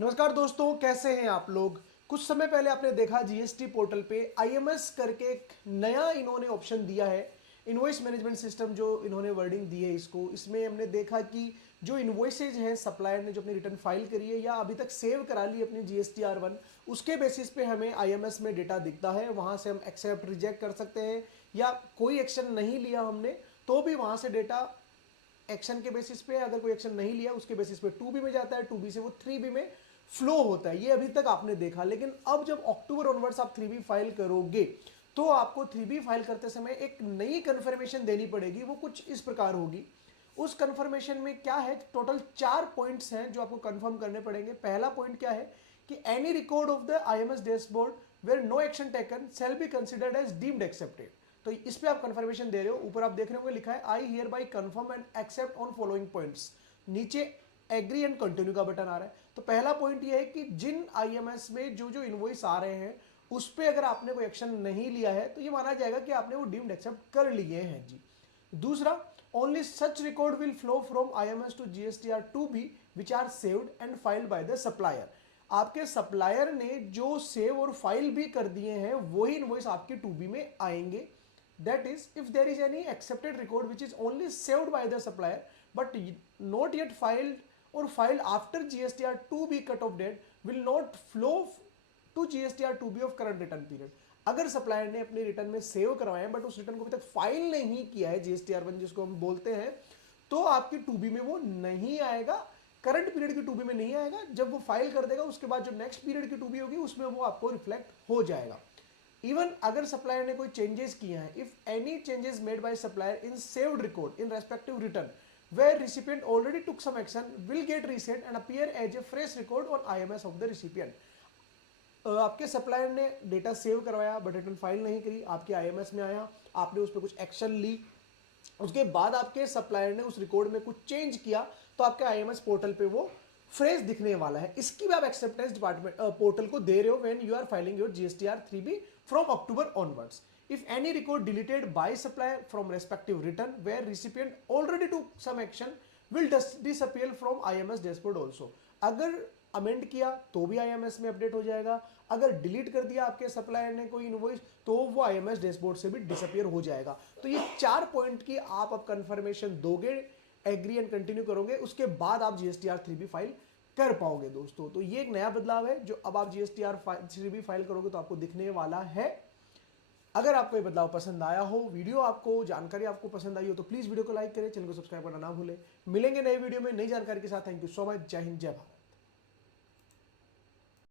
नमस्कार दोस्तों, कैसे हैं आप लोग। कुछ समय पहले आपने देखा जीएसटी पोर्टल पे आईएमएस करके एक नया इन्होंने ऑप्शन दिया है। इनवॉइस मैनेजमेंट सिस्टम जो इन्होंने वर्डिंग दी है इसको, इसमें हमने देखा कि जो इन्वॉइसेज हैं सप्लायर ने जो अपनी रिटर्न फाइल करी है या अभी तक सेव करा ली अपनी GSTR 1, उसके बेसिस पे हमें आईएमएस में डेटा दिखता है। वहां से हम एक्सेप्ट रिजेक्ट कर सकते हैं या कोई एक्शन नहीं लिया हमने तो भी वहां से डेटा एक्शन के बेसिस पे, अगर कोई एक्शन नहीं लिया उसके बेसिस पे 2B में जाता है, 2B से वो 3B में फ्लो होता है। ये अभी तक आपने देखा, लेकिन अब जब अक्टूबर ऑनवर्ड्स आप 3B फाइल करोगे तो आपको 3B फाइल करते समय एक नई कंफर्मेशन देनी पड़ेगी। वो कुछ इस प्रकार होगी। उस कंफर्मेशन में क्या है, टोटल 4 पॉइंट्स हैं जो आपको कंफर्म करने पड़ेंगे। पहला पॉइंट क्या है कि any record of the IMS dashboard where no action taken shall be considered as deemed accepted. तो इस पे आप कंफर्मेशन दे रहे हो। ऊपर आप देख रहे होंगे लिखा है I hear by confirm and except on following points. नीचे एग्री एंड कंटिन्यू का बटन आ रहा है। तो पहला पॉइंट ये है कि जिन आईएमएस में जो जो इनवॉइस आ रहे हैं उस पर अगर आपने कोई एक्शन नहीं लिया है तो ये माना जाएगा कि आपने वो डीम्ड एक्सेप्ट कर लिए हैं जी। दूसरा, only such record will flow from IMS to GSTR 2B which are saved and filed by the supplier. आपके सप्लायर ने जो सेव और फाइल भी कर दिए हैं वही इनवॉइस आपके 2B में आएंगे। That is, if there is any accepted record which is only saved by the supplier but not yet filed or filed after GSTR 2B cutoff date will not flow to GSTR 2B of current return period। अगर supplier ने अपने return में save करवाए हैं but उस return को अभी तक फाइल नहीं किया है GSTR 1 जिसको हम बोलते हैं, तो आपकी 2B में वो नहीं आएगा। करंट पीरियड की 2B में नहीं आएगा। जब वो फाइल कर देगा उसके बाद जो नेक्स्ट पीरियड की 2B होगी उसमें वो आपको रिफ्लेक्ट हो जाएगा। इवन अगर सप्लायर ने कोई चेंजेस किए हैं, if any changes made by supplier in saved record in respective return where recipient already took some action will get recent and appear as a fresh record on IMS of the recipient. आपके supplier ने data save करवाया but return file नहीं करी, आपके IMS में आया, आपने उस पर कुछ एक्शन ली, उसके बाद आपके सप्लायर ने उस रिकॉर्ड में कुछ चेंज किया तो आपके आईएमएस पोर्टल पे वो फ्रेश दिखने वाला है। इसकी भी आप एक्सेप्टेंस डिपार्टमेंट पोर्टल को दे रहे हो when you are filing your GSTR 3B from October onwards. If any record deleted by supplier from respective return where recipient already to some action will disappear from IMS dashboard also. अगर amend किया तो भी IMS में update हो जाएगा। अगर delete कर दिया आपके सप्लायर ने कोई इनवॉइस तो वो आईएमएस डैशबोर्ड से भी डिसअपीयर हो जाएगा। तो ये 4 पॉइंट की आप अब कंफर्मेशन दोगे, एग्री एंड कंटिन्यू करोगे, उसके बाद आप GSTR 3B फाइल कर पाओगे दोस्तों। तो ये एक नया बदलाव है जो अब आप GSTR 3B फाइल करोगे तो आपको दिखने वाला है। अगर आपको ये बदलाव पसंद आया हो, वीडियो आपको, जानकारी आपको पसंद आई हो तो प्लीज वीडियो को लाइक करें, चैनल को सब्सक्राइब करना ना भूलें। मिलेंगे नए वीडियो में नई जानकारी के साथ। Thank you so much. जय हिंद, जय भारत।